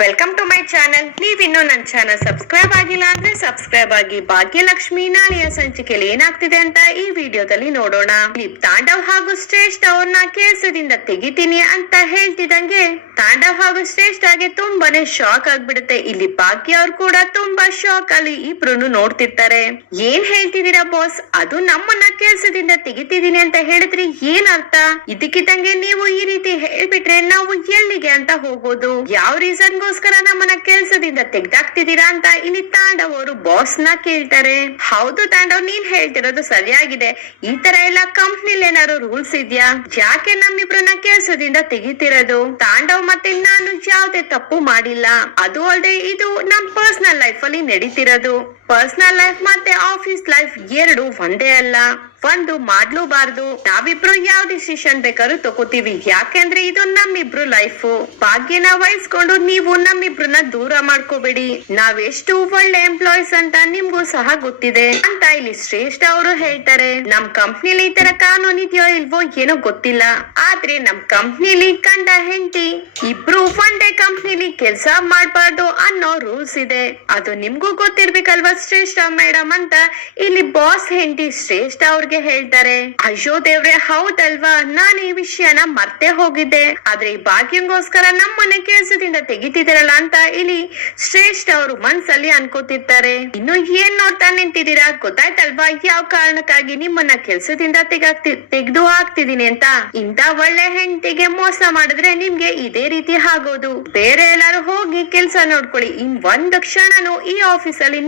Welcome to my channel ನೀವಿನ್ನೂ ನನ್ನ channel subscribe ಆಗಿಲ್ಲ ಅಂದ್ರೆ ಸಬ್ಸ್ಕ್ರೈಬ್ ಆಗಿ ಭಾಗ್ಯಲಕ್ಷ್ಮಿ ನಾಳೆಯ ಸಂಚಿಕೆಯಲ್ಲಿ ಏನಾಗ್ತಿದೆ ಅಂತ ಈ ವಿಡಿಯೋದಲ್ಲಿ ನೋಡೋಣ. ನೀವ್ ತಾಂಡವ್ ಹಾಗೂ ಶ್ರೇಷ್ಠ ಅವ್ರನ್ನ ಕೆಲಸದಿಂದ ತೆಗಿತೀನಿ ಅಂತ ಹೇಳ್ತಿದಂಗೆ ತಾಂಡವ್ ಹಾಗೂ ಶ್ರೇಷ್ಠಗೆ ತುಂಬಾನೇ ಶಾಕ್ ಆಗ್ಬಿಡುತ್ತೆ. ಇಲ್ಲಿ ಭಾಗ್ಯ ಅವ್ರು ಕೂಡ ತುಂಬಾ ಶಾಕ್ ಅಲ್ಲಿ ಇಬ್ರು ನೋಡ್ತಿರ್ತಾರೆ. ಏನ್ ಹೇಳ್ತಿದ್ದೀರಾ ಬಾಸ್ ಅದು ನಮ್ಮನ್ನ ಕೆಲ್ಸದಿಂದ ತೆಗಿತಿದೀನಿ ಅಂತ ಹೇಳಿದ್ರೆ ಏನ್ ಅರ್ಥ? ಇದಕ್ಕಿದ್ದಂಗೆ ನೀವು ಈ ರೀತಿ ಹೇಳ್ಬಿಟ್ರೆ ನಾವು ಎಲ್ಲಿಗೆ ಅಂತ ಹೋಗೋದು ಯಾವ ರೀಸನ್ಗೋಸ್ಕರ ನಮ್ಮನ್ನ ಕೆಲ್ಸದಿಂದ ತೆಗ್ದಾಕ್ತಿದ್ದೀರಾ ಅಂತ ಇಲ್ಲಿ ತಾಂಡವ್ ಅವರು ಬಾಸ್ನ ಕೇಳ್ತಾರೆ. ಹೌದು ತಾಂಡವ್, ನೀನ್ ಹೇಳ್ತಿರೋದು ಸರಿಯಾಗಿದೆ. ಈ ತರ ಎಲ್ಲ ಕಂಪ್ನಿಲಿ ಏನಾದ್ರು ರೂಲ್ಸ್ ಇದ್ಯಾ? ಯಾಕೆ ನಮ್ಮಿಬ್ರನ್ನ ಕೆಲ್ಸದಿಂದ ತೆಗಿತಿರೋದು. ತಾಂಡವ್ ಮತ್ತೆ ನಾನು ಯಾವ್ದೇ ತಪ್ಪು ಮಾಡಿಲ್ಲ. ಅದು ಅಲ್ಲದೆ ಇದು ನಮ್ ಪರ್ಸನಲ್ ಲೈಫ್ ಅಲ್ಲಿ ನಡೀತಿರೋದು. ಪರ್ಸನಲ್ ಲೈಫ್ ಮತ್ತೆ ಆಫೀಸ್ ಲೈಫ್ ಎರಡು ಒಂದೇ ಅಲ್ಲ. ಒಂದು ಮಾಡ್ಲೂಬಾರ್ದು ನಾವಿಬ್ರು ಯಾವ ಡಿಸಿಷನ್ ಬೇಕಾದ್ರೂ ತಗೋತೀವಿ. ಯಾಕೆಂದ್ರೆ ಇದು ನಮ್ಮಿಬ್ರು ಲೈಫ್ ಭಾಗ್ಯನ ವಹಿಸ್ಕೊಂಡು ನೀವು ನಮ್ಮಿಬ್ರನ್ನ ದೂರ ಮಾಡ್ಕೋಬೇಡಿ. ನಾವೆಷ್ಟು ಒಳ್ಳೆ ಎಂಪ್ಲಾಯೀಸ್ ಅಂತ ನಿಮ್ಗೂ ಸಹ ಗೊತ್ತಿದೆ. ಅಂತ ಇಲ್ಲಿ ಶ್ರೇಷ್ಠ ಅವರು ಹೇಳ್ತಾರೆ. ನಮ್ ಕಂಪ್ನಿಲಿ ಈ ತರ ಕಾನೂನು ಇದೆಯೋ ಇಲ್ವೋ ಏನೋ ಗೊತ್ತಿಲ್ಲ. ಆದ್ರೆ ನಮ್ ಕಂಪ್ನಿಲಿ ಕಂಡ ಹೆಂಡತಿ ಇಬ್ರು ಒಂದೇ ಕಂಪ್ನಿಲಿ ಕೆಲ್ಸ ಮಾಡ್ಬಾರ್ದು ಅನ್ನೋ ರೂಲ್ಸ್ ಇದೆ. ಅದು ನಿಮ್ಗೂ ಗೊತ್ತಿರ್ಬೇಕಲ್ವಾ ಶ್ರೇಷ್ಠ ಮೇಡಮ್ ಅಂತ ಇಲ್ಲಿ ಬಾಸ್ ಹೆಂಡತಿ ಶ್ರೇಷ್ಠ ಅವ್ರಿಗೆ ಹೇಳ್ತಾರೆ, ಅಯ್ಯೋ ದೇವ್ರೆ, ಹೌದಲ್ವಾ? ನಾನು ಈ ವಿಷಯನ ಮರ್ತೆ ಹೋಗಿದ್ದೆ. ಆದ್ರೆ ಈ ಭಾಗ್ಯಂಗೋಸ್ಕರ ನಮ್ಮನೆ ಕೆಲ್ಸದಿಂದ ತೆಗಿತಿದಿರಲ್ಲ ಅಂತ ಇಲ್ಲಿ ಶ್ರೇಷ್ಠ ಅವರು ಮನ್ಸಲ್ಲಿ ಅನ್ಕೋತಿರ್ತಾರೆ. ಇನ್ನು ಏನ್ ನೋಡ್ತಾ ನಿಂತಿದ್ದೀರಾ? ಗೊತ್ತಾಯ್ತಲ್ವಾ? ಯಾವ ಕಾರಣಕ್ಕಾಗಿ ನಿಮ್ಮನ್ನ ಕೆಲ್ಸದಿಂದ ತೆಗಾಕ್ತಿ, ತೆಗೆದು ಹಾಕ್ತಿದೀನಿ ಅಂತ? ಇಂತ ಒಳ್ಳೆ ಹೆಂಡತಿಗೆ ಮೋಸ ಮಾಡಿದ್ರೆ ನಿಮ್ಗೆ ಇದೇ ರೀತಿ ಆಗೋದು. ಬೇರೆ ಎಲ್ಲಾರು ಹೋಗಿ ಕೆಲ್ಸ ನೋಡ್ಕೊಳ್ಳಿ. ಇನ್ ಒಂದ್ ಕ್ಷಣನು ಈ ಆಫೀಸ್ ಅಲ್ಲಿ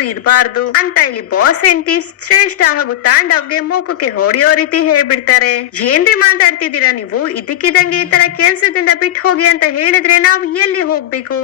ನೀವಿಬ್ರು ಇರಬಾರ್ದು ಅಂತ ಇಲ್ಲಿ ಬಾಸ್ ಎಂಟಿ ಶ್ರೇಷ್ಠ ಹಾಗೂ ತಾಂಡವ್ಗೆ ಮೂಕಕ್ಕೆ ಹೊಡೆಯೋ ರೀತಿ ಹೇಳ್ಬಿಡ್ತಾರೆ. ಏನ್ರಿ ಮಾತಾಡ್ತಿದ್ದೀರಾ ನೀವು? ಇದಕ್ಕಿದಂಗೆ ಈ ತರ ಕೆಲ್ಸದಿಂದ ಬಿಟ್ಟು ಹೋಗಿ ಅಂತ ಹೇಳಿದ್ರೆ ನಾವು ಎಲ್ಲಿ ಹೋಗ್ಬೇಕು?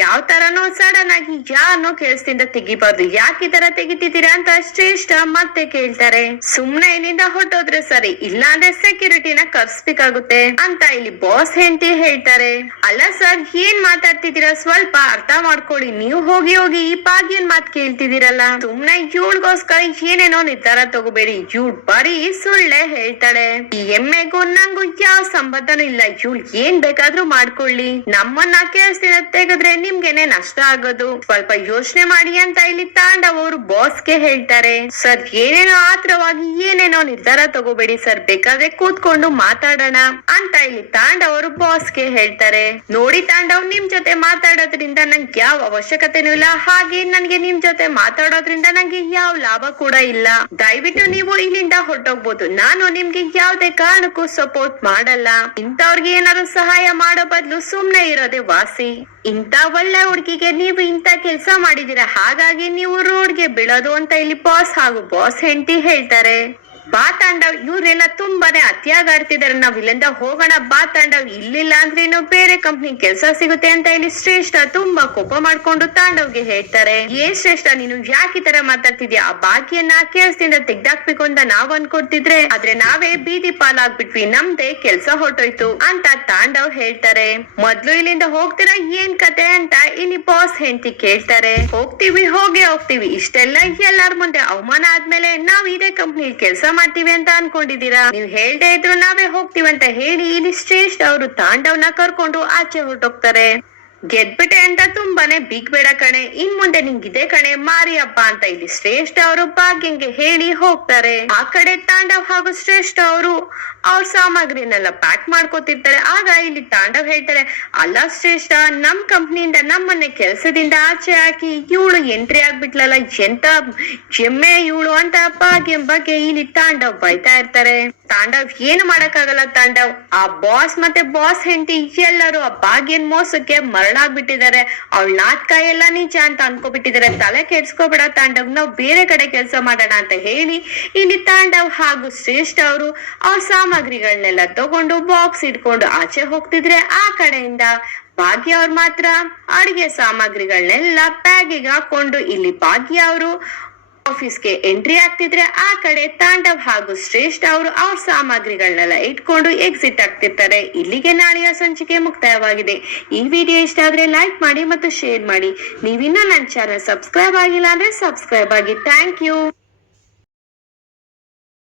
ಯಾವ ತರನೂ ಸಡನ್ ಆಗಿ ಯಾರನೋ ಕೆಲ್ಸದಿಂದ ತೆಗಿಬಾರ್ದು. ಯಾಕೆ ಈ ತರ ತೆಗಿತಿದ್ದೀರಾ ಅಂತ ಶ್ರೇಷ್ಠ ಮತ್ತೆ ಕೇಳ್ತಾರೆ. ಸುಮ್ನೆ ಇಲ್ಲಿಂದ ಹೊಟ್ಟೋದ್ರೆ ಸರಿ, ಇಲ್ಲಾಂದ್ರೆ ಸೆಕ್ಯೂರಿಟಿನ ಕರ್ಸ್ಬೇಕಾಗುತ್ತೆ ಅಂತ ಇಲ್ಲಿ ಬಾಸ್ ಹೆಂಡತಿ ಹೇಳ್ತಾರೆ. ಅಲ್ಲ ಸರ್ ಏನ್ ಮಾತಾಡ್ತಿದ್ದೀರಾ? ಸ್ವಲ್ಪ ಅರ್ಥ ಮಾಡ್ಕೊಳ್ಳಿ. ನೀವು ಹೋಗಿ ಹೋಗಿ ಈ ಪಾಗಿಯನ್ ಮಾತ್ ಕೇಳ್ತಿದ್ದೀರಲ್ಲ. ಸುಮ್ನೆ ಇವಳಿಗೋಸ್ಕರ ಏನೇನೋ ನಿರ್ಧಾರ ತಗೋಬೇಡಿ. ಇವಳ್ ಬರೀ ಸುಳ್ಳೆ ಹೇಳ್ತಾಳೆ. ಈ ಎಮ್ಮೆಗೂ ನಂಗೂ ಯಾವ ಸಂಬಂಧನೂ ಇಲ್ಲ. ಇವಳು ಏನ್ ಬೇಕಾದ್ರೂ ಮಾಡ್ಕೊಳ್ಳಿ. ನಮ್ಮನ್ನ ಕೇಳಿಸ್ತಿದ್ರೆ ತೆಗೆದ್ರೆ ನಿಮ್ಗೆನೆ ನಷ್ಟ ಆಗೋದು? ಸ್ವಲ್ಪ ಯೋಚನೆ ಮಾಡಿ ಅಂತ ಇಲ್ಲಿ ತಾಂಡವ್ ಅವರು ಬಾಸ್ಗೆ ಹೇಳ್ತಾರೆ. ಸರ್, ಏನೇನೋ ಆತ್ರವಾಗಿ ಏನೇನೋ ನಿರ್ಧಾರ ತಗೋಬೇಡಿ ಸರ್. ಬೇಕಾದ್ರೆ ಕೂತ್ಕೊಂಡು ಮಾತಾಡೋಣ ಅಂತ ಇಲ್ಲಿ ತಾಂಡವ್ ಅವರು ಬಾಸ್ಗೆ ಹೇಳ್ತಾರೆ. ನೋಡಿ ತಾಂಡವ್, ನಿಮ್ ಜೊತೆ ಮಾತಾಡೋದ್ರಿಂದ ನಂಗೆ ಯಾವ ಅವಶ್ಯಕತೆನೂ ಇಲ್ಲ. ಹಾಗೆ ನನ್ಗೆ ನಿಮ್ ಜೊತೆ ಮಾತಾಡೋದ್ರಿಂದ ನಂಗೆ ಯಾವ ಲಾಭ ಕೂಡ ಇಲ್ಲ. ದಯವಿಟ್ಟು ನೀವು ಇಲ್ಲಿಂದ ಹೊರಟೋಗ್ಬೋದು. ನಾನು ನಿಮ್ಗೆ ಯಾವ್ದೇ ಕಾರಣಕ್ಕೂ ಸಪೋರ್ಟ್ ಮಾಡಲ್ಲ. ಇಂಥವ್ರಿಗೆ ಏನಾದ್ರು ಸಹಾಯ ಮಾಡೋ ಬದ್ಲು ಸುಮ್ನೆ ಇರೋದೇ ವಾಸಿ. ಇಂತ ಒಳ್ಳೆ ಹುಡುಗಿಗೆ ನೀವು ಇಂಥ ಕೆಲಸ ಮಾಡಿದೀರ ಹಾಗಾಗಿ ನೀವು ರೋಡ್ಗೆ ಬೀಳೋದು ಅಂತ ಇಲ್ಲಿ ಬಾಸ್ ಹಾಗೂ ಬಾಸ್ ಹೆಂಡತಿ ಹೇಳ್ತಾರೆ. ಬಾ ತಾಂಡವ್ ಇವ್ರೆಲ್ಲ ತುಂಬಾನೇ ಅತಿಯಾಗಾಡ್ತಿದಾರೆ. ನಾವ್ ಇಲ್ಲಿಂದ ಹೋಗೋಣ ಬಾ ತಾಂಡವ್ ಇಲ್ಲಿಲ್ಲ ಅಂದ್ರೆ ಇನ್ನು ಬೇರೆ ಕಂಪ್ನಿ ಕೆಲ್ಸ ಸಿಗುತ್ತೆ ಅಂತ ಇಲ್ಲಿ ಶ್ರೇಷ್ಠ ತುಂಬಾ ಕೋಪ ಮಾಡ್ಕೊಂಡು ತಾಂಡವ್ಗೆ ಹೇಳ್ತಾರೆ. ಏನ್ ಶ್ರೇಷ್ಠ, ನೀನು ಯಾಕೆ ತರ ಮಾತಾಡ್ತಿದ್ಯಾ? ಆ ಬಾಕಿಯನ್ನ ಕೆಲ್ಸದಿಂದ ತೆಗ್ದಾಕ್ಬೇಕು ಅಂತ ನಾವ್ ಅನ್ಕೊಡ್ತಿದ್ರೆ, ಆದ್ರೆ ನಾವೇ ಬೀದಿ ಪಾಲಾಗ್ಬಿಟ್ವಿ, ನಮ್ದೇ ಕೆಲ್ಸ ಹೊರಟೋಯ್ತು ಅಂತ ತಾಂಡವ್ ಹೇಳ್ತಾರೆ. ಮೊದ್ಲು ಇಲ್ಲಿಂದ ಹೋಗ್ತೀರಾ, ಏನ್ ಕತೆ ಅಂತ ಇಲ್ಲಿ ಬಾಸ್ ಹೆಂಡತಿ ಕೇಳ್ತಾರೆ. ಹೋಗ್ತೀವಿ, ಹೋಗೇ ಹೋಗ್ತೀವಿ, ಇಷ್ಟೆಲ್ಲ ಎಲ್ಲಾರ ಮುಂದೆ ಅವಮಾನ ಆದ್ಮೇಲೆ ನಾವ್ ಇದೇ ಕಂಪ್ನಿ ಕೆಲ್ಸ ಮಾಡ್ತೀವಿ ಅಂತ ಅನ್ಕೊಂಡಿದ್ದೀರಾ? ನೀವು ಹೇಳ್ದೆ ಇದ್ರು ನಾವೇ ಹೋಗ್ತೀವಿ ಅಂತ ಹೇಳಿ ಇಲ್ಲಿ ಶ್ರೇಷ್ಠ ಅವರು ತಾಂಡವ್ನ ಕರ್ಕೊಂಡು ಆಚೆ ಹೊರಟೋಗ್ತಾರೆ. ಗೆದ್ಬಿಟ್ಟೆ ಅಂತ ತುಂಬಾನೇ ಬಿಗ್ ಬೇಡ ಕಣೆ. ಇನ್ ಮುಂದೆ ನಿಂಗಿದೆ ಕಣೆ ಮಾರಿ ಹಬ್ಬ ಅಂತ ಇಲ್ಲಿ ಶ್ರೇಷ್ಠ ಅವರು ಭಾಗ್ಯಂಗೆ ಹೇಳಿ ಹೋಗ್ತಾರೆ. ಆ ಕಡೆ ತಾಂಡವ್ ಹಾಗೂ ಶ್ರೇಷ್ಠ ಅವರು ಅವ್ರ ಸಾಮಗ್ರಿನೆಲ್ಲ ಪ್ಯಾಕ್ ಮಾಡ್ಕೋತಿರ್ತಾರೆ. ಆಗ ಇಲ್ಲಿ ತಾಂಡವ್ ಹೇಳ್ತಾರೆ, ಅಲ್ಲ ಶ್ರೇಷ್ಠ, ನಮ್ ಕಂಪ್ನಿಯಿಂದ ನಮ್ಮನ್ನೇ ಕೆಲ್ಸದಿಂದ ಆಚೆ ಹಾಕಿ, ಇವಳು ಎಂಟ್ರಿ ಆಗ್ಬಿಟ್ಲಲ್ಲ, ಎಂತ ಜೆಮ್ಮೆ ಇವಳು ಅಂತ ಭಾಗ್ಯಂ ಬಗ್ಗೆ ಇಲ್ಲಿ ತಾಂಡವ್ ಬೈತಾ ಇರ್ತಾರೆ. ತಾಂಡವ್ ಏನು ಮಾಡಕ್ಕಾಗಲ್ಲ ತಾಂಡವ್. ಆ ಬಾಸ್ ಮತ್ತೆ ಬಾಸ್ ಹೆಂಡತಿ ಎಲ್ಲರೂ ಆ ಭಾಗ್ಯನ್ ಮೋಸಕ್ಕೆ ಮರಳಾಗ್ಬಿಟ್ಟಿದ್ದಾರೆ ಅವಳ ನಾಟಕ ಎಲ್ಲ ನಿಜ ಅಂತ ಅನ್ಕೋಬಿಟ್ಟಿದ್ದಾರೆ. ತಲೆ ಕೆಡ್ಸ್ಕೋಬೇಡ ತಾಂಡವ್, ನಾವ್ ಬೇರೆ ಕಡೆ ಕೆಲಸ ಮಾಡೋಣ ಅಂತ ಹೇಳಿ ಇಲ್ಲಿ ತಾಂಡವ್ ಹಾಗೂ ಶ್ರೇಷ್ಠ ಅವರು ಅವ್ರ ಸಾಮಗ್ರಿಗಳನ್ನೆಲ್ಲ ತಗೊಂಡು ಬಾಕ್ಸ್ ಇಟ್ಕೊಂಡು ಆಚೆ ಹೋಗ್ತಿದ್ರೆ ಆ ಕಡೆಯಿಂದ ಭಾಗ್ಯ ಅವ್ರು ಮಾತ್ರ. ಅಡಿಗೆ ಸಾಮಗ್ರಿಗಳನ್ನೆಲ್ಲ ಬ್ಯಾಗಿಗೆ ಹಾಕೊಂಡು ಇಲ್ಲಿ ಭಾಗ್ಯ ಅವರು ಆಫೀಸ್ಗೆ ಎಂಟ್ರಿ ಆಗ್ತಿದ್ರೆ ಆ ಕಡೆ ತಾಂಡವ್ ಹಾಗೂ ಶ್ರೇಷ್ಠ ಅವರು ಅವ್ರ ಸಾಮಗ್ರಿಗಳನ್ನೆಲ್ಲ ಇಟ್ಕೊಂಡು ಎಕ್ಸಿಟ್ ಆಗ್ತಿರ್ತಾರೆ. ಇಲ್ಲಿಗೆ ನಾಳೆಯ ಸಂಚಿಕೆ ಮುಕ್ತಾಯವಾಗಿದೆ. ಈ ವಿಡಿಯೋ ಇಷ್ಟ ಆದ್ರೆ ಲೈಕ್ ಮಾಡಿ ಮತ್ತು ಶೇರ್ ಮಾಡಿ. ನೀವಿನ್ನೂ ನನ್ನ ಚಾನಲ್ ಸಬ್ಸ್ಕ್ರೈಬ್ ಆಗಿಲ್ಲ ಅಂದ್ರೆ ಸಬ್ಸ್ಕ್ರೈಬ್ ಆಗಿ. Thank you